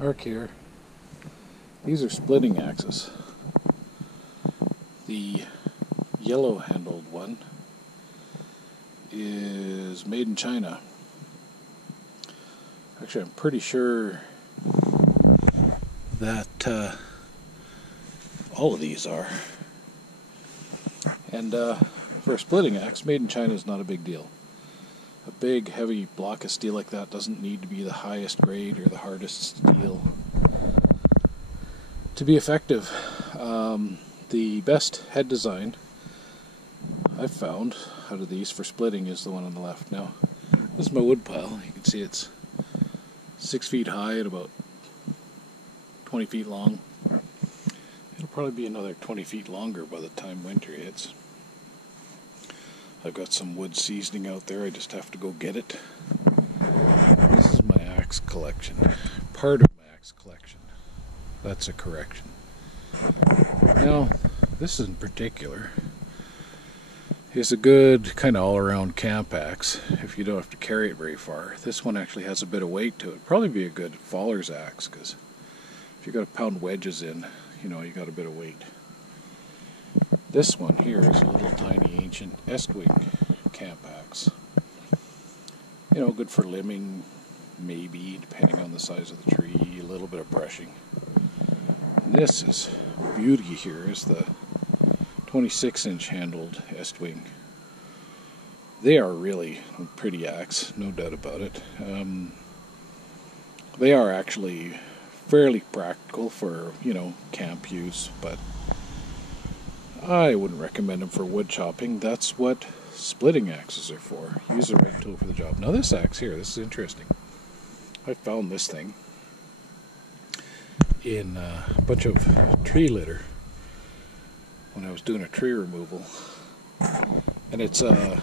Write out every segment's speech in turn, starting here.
arc here. These are splitting axes. The yellow handled one is made in China. Actually, I'm pretty sure that all of these are. And for a splitting axe, made in China is not a big deal. A big, heavy block of steel like that doesn't need to be the highest grade or the hardest steel to be effective. The best head design I've found out of these for splitting is the one on the left. Now, this is my wood pile. You can see it's 6 feet high and about 20 feet long. It'll probably be another 20 feet longer by the time winter hits. I've got some wood seasoning out there, I just have to go get it. This is my axe collection. Part of my axe collection. That's a correction. Now, this in particular is a good kind of all-around camp axe if you don't have to carry it very far. This one actually has a bit of weight to it. Probably be a good faller's axe, because if you've got to pound wedges in, you know, you got a bit of weight. This one here is a little tiny ancient ESTWING camp axe. You know, good for limbing, maybe, depending on the size of the tree, a little bit of brushing. And this is, beauty here is the 26-inch handled ESTWING. They are really a pretty axe, no doubt about it. They are actually fairly practical for, you know, camp use, but I wouldn't recommend them for wood chopping. That's what splitting axes are for. Use the right tool for the job. Now this axe here, this is interesting. I found this thing in a bunch of tree litter when I was doing a tree removal. And it's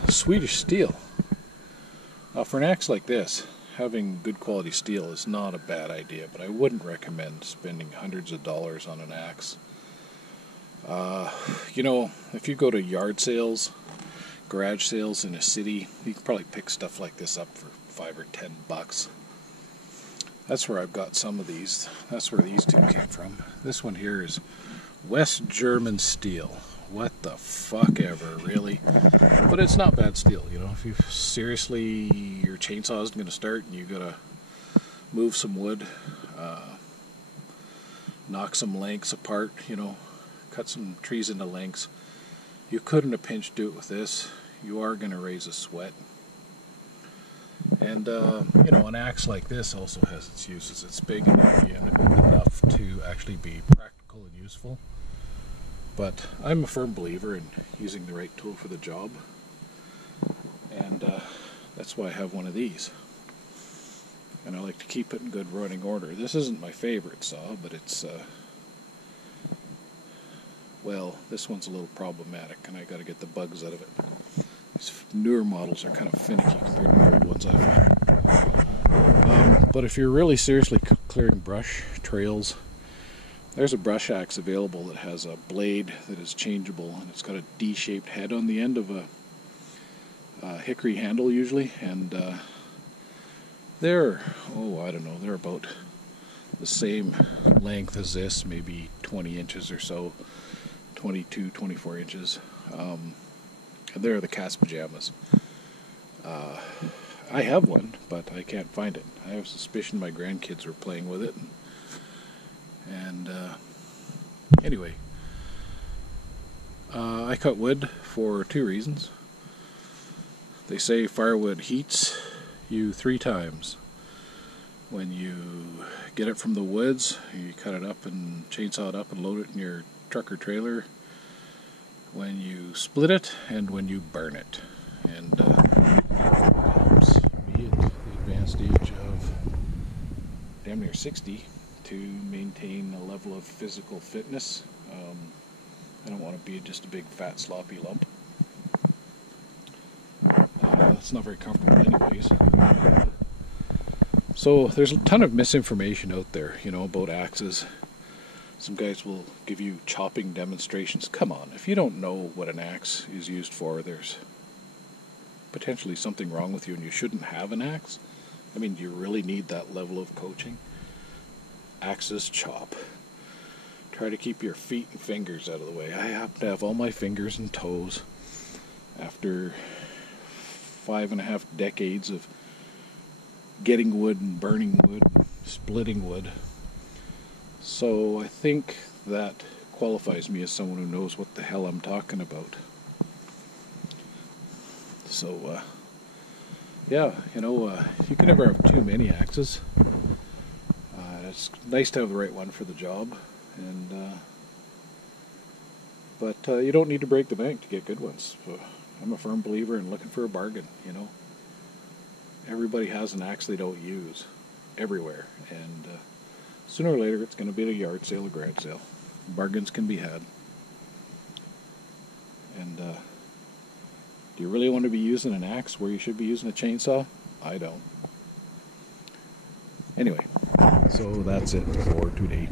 Swedish steel. Now for an axe like this, having good quality steel is not a bad idea, but I wouldn't recommend spending hundreds of dollars on an axe. You know, if you go to yard sales, garage sales in a city, you can probably pick stuff like this up for $5 or $10. That's where I've got some of these. That's where these two came from. This one here is West German steel. What the fuck ever, really? But it's not bad steel, you know. If you seriously, your chainsaw isn't going to start and you got to move some wood, knock some lengths apart, you know, cut some trees into lengths. You couldn't have pinched do it with this. You are going to raise a sweat. And, you know, an axe like this also has its uses. It's big and heavy and enough to actually be practical and useful. But I'm a firm believer in using the right tool for the job. And that's why I have one of these. And I like to keep it in good running order. This isn't my favorite saw, but it's well, this one's a little problematic, and I got to get the bugs out of it. These newer models are kind of finicky compared to the old ones I found. But if you're really seriously clearing brush, trails, there's a brush axe available that has a blade that is changeable, and it's got a D-shaped head on the end of a hickory handle usually, and they're, oh, I don't know, they're about the same length as this, maybe 20 inches or so. 22, 24 inches. And they're the cat's pajamas. I have one, but I can't find it. I have a suspicion my grandkids were playing with it. And anyway, I cut wood for 2 reasons. They say firewood heats you 3 times. When you get it from the woods, you cut it up and chainsaw it up and load it in your truck or trailer, when you split it, and when you burn it. And it helps me at the advanced age of damn near 60 to maintain a level of physical fitness. I don't want to be just a big fat sloppy lump. It's not very comfortable anyways. So there's a ton of misinformation out there, you know, about axes. Some guys will give you chopping demonstrations. Come on, if you don't know what an axe is used for, there's potentially something wrong with you and you shouldn't have an axe. I mean, do you really need that level of coaching? AXES chop. Try to keep your feet and fingers out of the way. I happen to have all my fingers and toes after 5.5 decades of getting wood and burning wood, splitting wood. So I think that qualifies me as someone who knows what the hell I'm talking about. So, yeah, you can never have too many axes. It's nice to have the right one for the job, but you don't need to break the bank to get good ones. So I'm a firm believer in looking for a bargain. Everybody has an axe they don't use, everywhere, and sooner or later it's going to be at a yard sale or garage sale. Bargains can be had. And do you really want to be using an axe where you should be using a chainsaw? I don't. Anyway, so that's it for today.